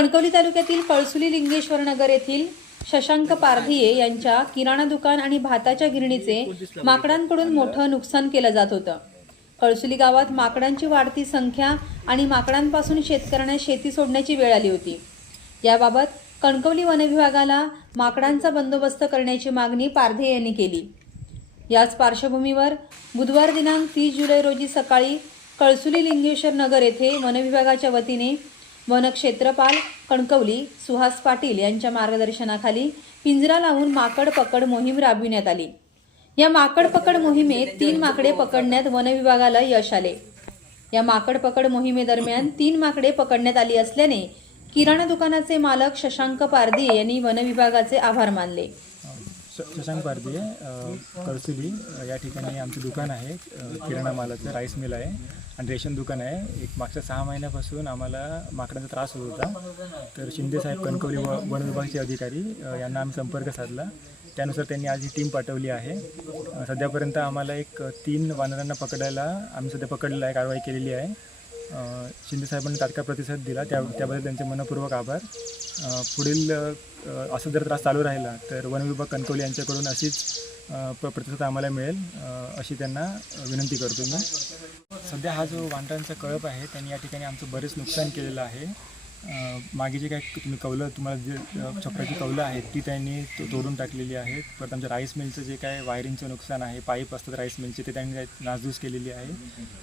कणकवली तालुक्यातील कळसुली लिंगेश्वर नगर येथील शशांक पारधिये यांच्या किराणा दुकान आणि भाताच्या गिरणीचे माकडांकडून मोठं नुकसान केलं जात होतं. कळसुली गावात माकडांची वाढती संख्या आणि माकडांपासून शेतकऱ्यांना शेती सोडण्याची वेळ आली होती. याबाबत कणकवली वनविभागाला माकडांचा बंदोबस्त करण्याची मागणी पारधे यांनी केली. याच पार्श्वभूमीवर बुधवार दिनांक तीस जुलै रोजी सकाळी कळसुली लिंगेश्वर नगर येथे वनविभागाच्या वतीने वनक्षेत्रपाल कणकवली सुहास पाटील यांच्या मार्गदर्शनाखाली पिंजरा लावून माकड पकड मोहीम राबविण्यात आली. या माकड पकड मोहिमेत तीन माकडे पकडण्यात वनविभागाला यश आले. या माकड पकड मोहिमेदरम्यान तीन माकडे पकडण्यात आली असल्याने किराणा दुकानाचे मालक शशांक पारदी यांनी वनविभागाचे आभार मानले. शशांक पारदी कळसुली या ठिकाणी आमचं दुकान आहे. किराणा मालाचं राईस मिल आहे आणि रेशन दुकान आहे. एक मागच्या सहा महिन्यापासून आम्हाला माकडांचा त्रास होत होता. तर शिंदेसाहेब कणकवली व वन विभागाचे अधिकारी यांना आम्ही संपर्क साधला. त्यानुसार त्यांनी आज ही टीम पाठवली आहे. सध्यापर्यंत आम्हाला एक तीन वानरांना पकडायला आम्ही सध्या पकडलेलं आहे कारवाई केलेली आहे. शिंदेसाहेबांनी शिंदे साहेबांनी तात्काळ प्रतिसाद दिला. त्या त्याबद्दल त्यांचे मनपूर्वक आभार. पुढील असा असं जर त्रास चालू राहिला तर वन विभाग कणकवली यांच्याकडून अशीच प- प्रतिसाद आम्हाला मिळेल अशी त्यांना विनंती करतो मी. सध्या हा जो वांढरांचा कळप आहे त्यांनी या ठिकाणी आमचं बरेच नुकसान केलेलं आहे. मागे जे काय तुम्ही कौलं तुम्हाला जे अ, छपराची कौलं आहेत ती त्यांनी तो तोडून टाकलेली आहेत. परत आमच्या राईस मिलचं जे काय वायरिंगचं नुकसान आहे पाईप असतात राईस मिलचे ते त्यांनी नासधूस केलेली आहे.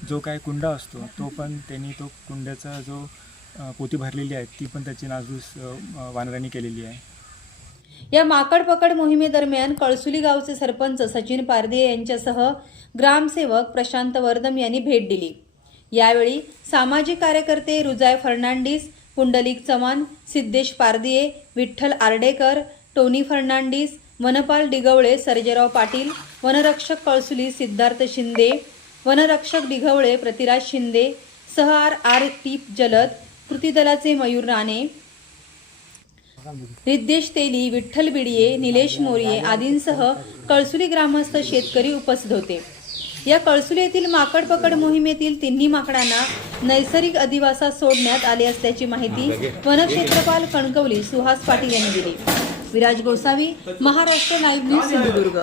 जो काय कुंडा असतो तो पण त्यांनी तो कुंड्याचा जो पोती भरलेली आहे ती पण त्याची नासधूस वानरांनी केलेली आहे. या माकड पकड मोहिमेदरम्यान कळसुली गावचे सरपंच सचिन पारदे यांच्यासह ग्रामसेवक प्रशांत वर्दम यांनी भेट दिली. यावेळी सामाजिक कार्यकर्ते रुजाय फर्नांडिस पुंडलिक चव्हाण सिद्धेश पारदिये विठ्ठल आर्डेकर टोनी फर्नांडिस वनपाल डिगवळे सर्जेराव पाटील वनरक्षक कळसुली सिद्धार्थ शिंदे वनरक्षक डिघवळे प्रतिराज शिंदे सह आर आर टी जलद कृती दलाचे मयूर राणे रिद्देश तेली विठ्ठल बिडिये निलेश मोरिये आदींसह कळसुली ग्रामस्थ शेतकरी उपस्थित होते. या कळसुली येथील माकड पकड मोहिमेतील तिन्ही माकडांना नैसर्गिक अधिवासात सोडण्यात आले असल्याची माहिती वनक्षेत्रपाल कणकवली सुहास पाटील यांनी दिली. Viraj Gosavi Maharashtra live news Sindhudurg.